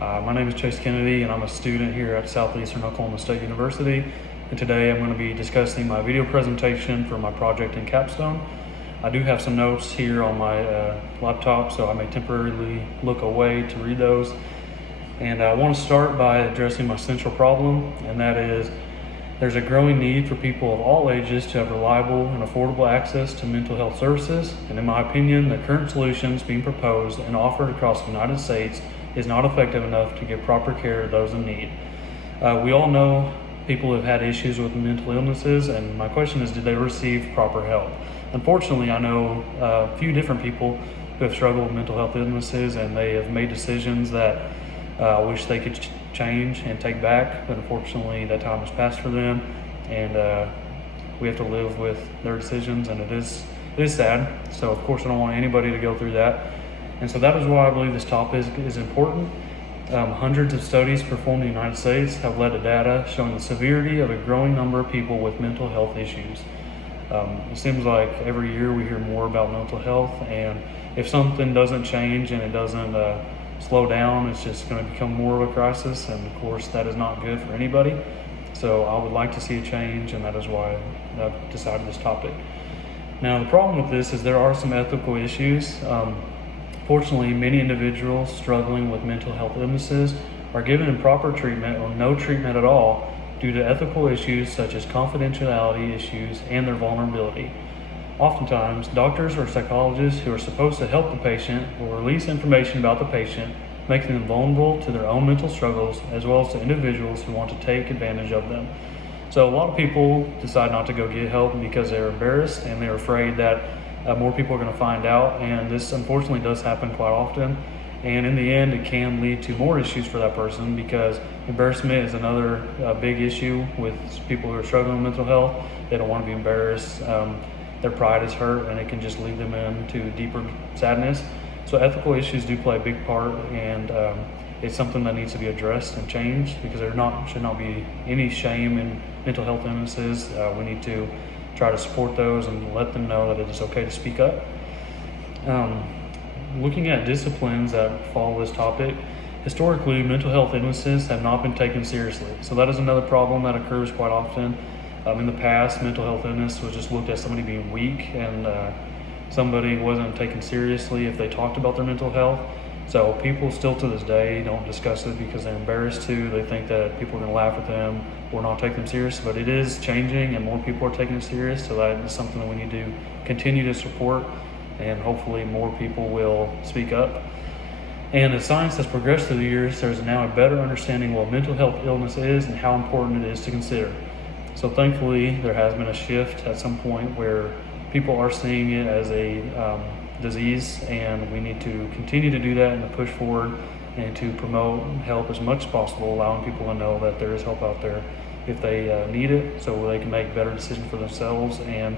My name is Chase Kennedy, and I'm a student here at Southeastern Oklahoma State University. And today I'm going to be discussing my video presentation for my project in Capstone. I do have some notes here on my laptop, so I may temporarily look away to read those. And I want to start by addressing my central problem, and that is there's a growing need for people of all ages to have reliable and affordable access to mental health services. And in my opinion, the current solutions being proposed and offered across the United States is not effective enough to give proper care to those in need. We all know people who have had issues with mental illnesses, and my question is, did they receive proper help? Unfortunately, I know a few different people who have struggled with mental health illnesses, and they have made decisions that I wish they could change and take back, but unfortunately that time has passed for them, and we have to live with their decisions, and it is sad. So of course I don't want anybody to go through that. And so that is why I believe this topic is important. Hundreds of studies performed in the United States have led to data showing the severity of a growing number of people with mental health issues. It seems like every year we hear more about mental health, and if something doesn't change and it doesn't slow down, it's just going to become more of a crisis, and of course that is not good for anybody. So I would like to see a change, and that is why I've decided this topic. Now the problem with this is there are some ethical issues. Fortunately, many individuals struggling with mental health illnesses are given improper treatment or no treatment at all due to ethical issues such as confidentiality issues and their vulnerability. Oftentimes, doctors or psychologists who are supposed to help the patient will release information about the patient, making them vulnerable to their own mental struggles as well as to individuals who want to take advantage of them. So a lot of people decide not to go get help because they're embarrassed and they're afraid that more people are going to find out, and this unfortunately does happen quite often. And in the end, it can lead to more issues for that person, because embarrassment is another big issue with people who are struggling with mental health. They don't want to be embarrassed. Their pride is hurt, and it can just lead them into deeper sadness. So ethical issues do play a big part, and it's something that needs to be addressed and changed, because there should not be any shame in mental health illnesses. We need to try to support those and let them know that it is okay to speak up. Looking at disciplines that follow this topic, historically mental health illnesses have not been taken seriously. So that is another problem that occurs quite often. In the past, mental health illness was just looked at somebody being weak, and somebody wasn't taken seriously if they talked about their mental health. So people still to this day don't discuss it because they're embarrassed to. They think that people are going to laugh at them or not take them serious, but it is changing and more people are taking it serious. So that is something that we need to continue to support, and hopefully more people will speak up. And as science has progressed through the years, there's now a better understanding what mental health illness is and how important it is to consider. So thankfully, there has been a shift at some point where people are seeing it as a disease, and we need to continue to do that and to push forward and to promote help as much as possible, allowing people to know that there is help out there if they need it, so they can make better decisions for themselves and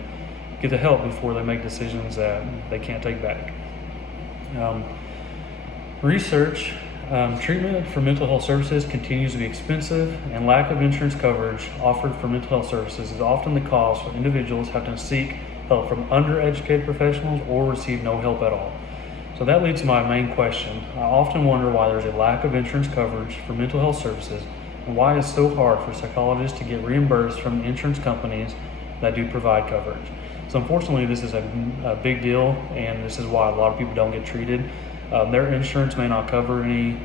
get the help before they make decisions that they can't take back. Research. Treatment for mental health services continues to be expensive, and lack of insurance coverage offered for mental health services is often the cause for individuals having to seek help from undereducated professionals or receive no help at all. So that leads to my main question. I often wonder why there's a lack of insurance coverage for mental health services, and why it's so hard for psychologists to get reimbursed from insurance companies that do provide coverage. So unfortunately, this is a big deal, and this is why a lot of people don't get treated. Their insurance may not cover any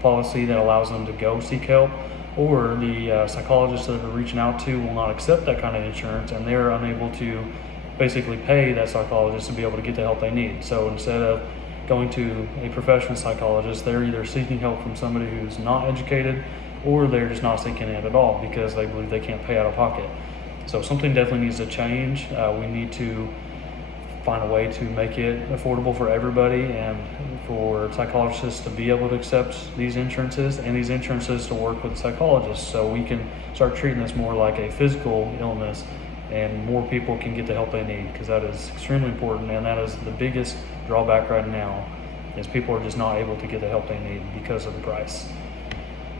policy that allows them to go seek help, or the psychologists that they're reaching out to will not accept that kind of insurance, and they're unable to basically pay that psychologist to be able to get the help they need. So instead of going to a professional psychologist, they're either seeking help from somebody who's not educated, or they're just not seeking it at all because they believe they can't pay out of pocket. So something definitely needs to change. We need to find a way to make it affordable for everybody, and for psychologists to be able to accept these insurances, and these insurances to work with psychologists, so we can start treating this more like a physical illness, and more people can get the help they need, because that is extremely important, and that is the biggest drawback right now, is people are just not able to get the help they need because of the price.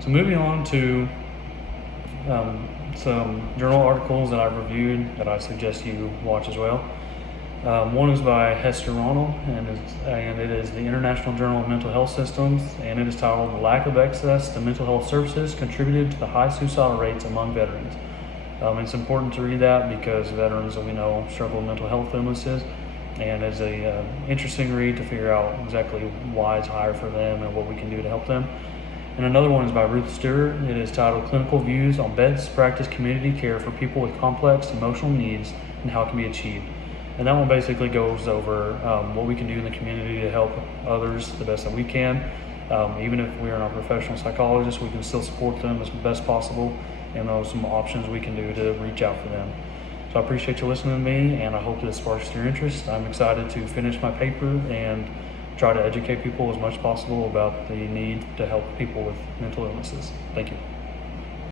So moving on to some journal articles that I've reviewed that I suggest you watch as well. One is by Hester Ronald, and it is the International Journal of Mental Health Systems, and it is titled "The Lack of Access to Mental Health Services Contributed to the High Suicidal Rates Among Veterans." It's important to read that because veterans, we know, struggle with mental health illnesses, and it's a interesting read to figure out exactly why it's higher for them and what we can do to help them. And another one is by Ruth Stewart. It is titled "Clinical Views on Best Practice Community Care for People with Complex Emotional Needs and How It Can Be Achieved." And that one basically goes over what we can do in the community to help others the best that we can. Even if we are not professional psychologists, we can still support them as best possible, and those some options we can do to reach out for them. So I appreciate you listening to me, and I hope this sparks your interest. I'm excited to finish my paper and try to educate people as much as possible about the need to help people with mental illnesses. Thank you.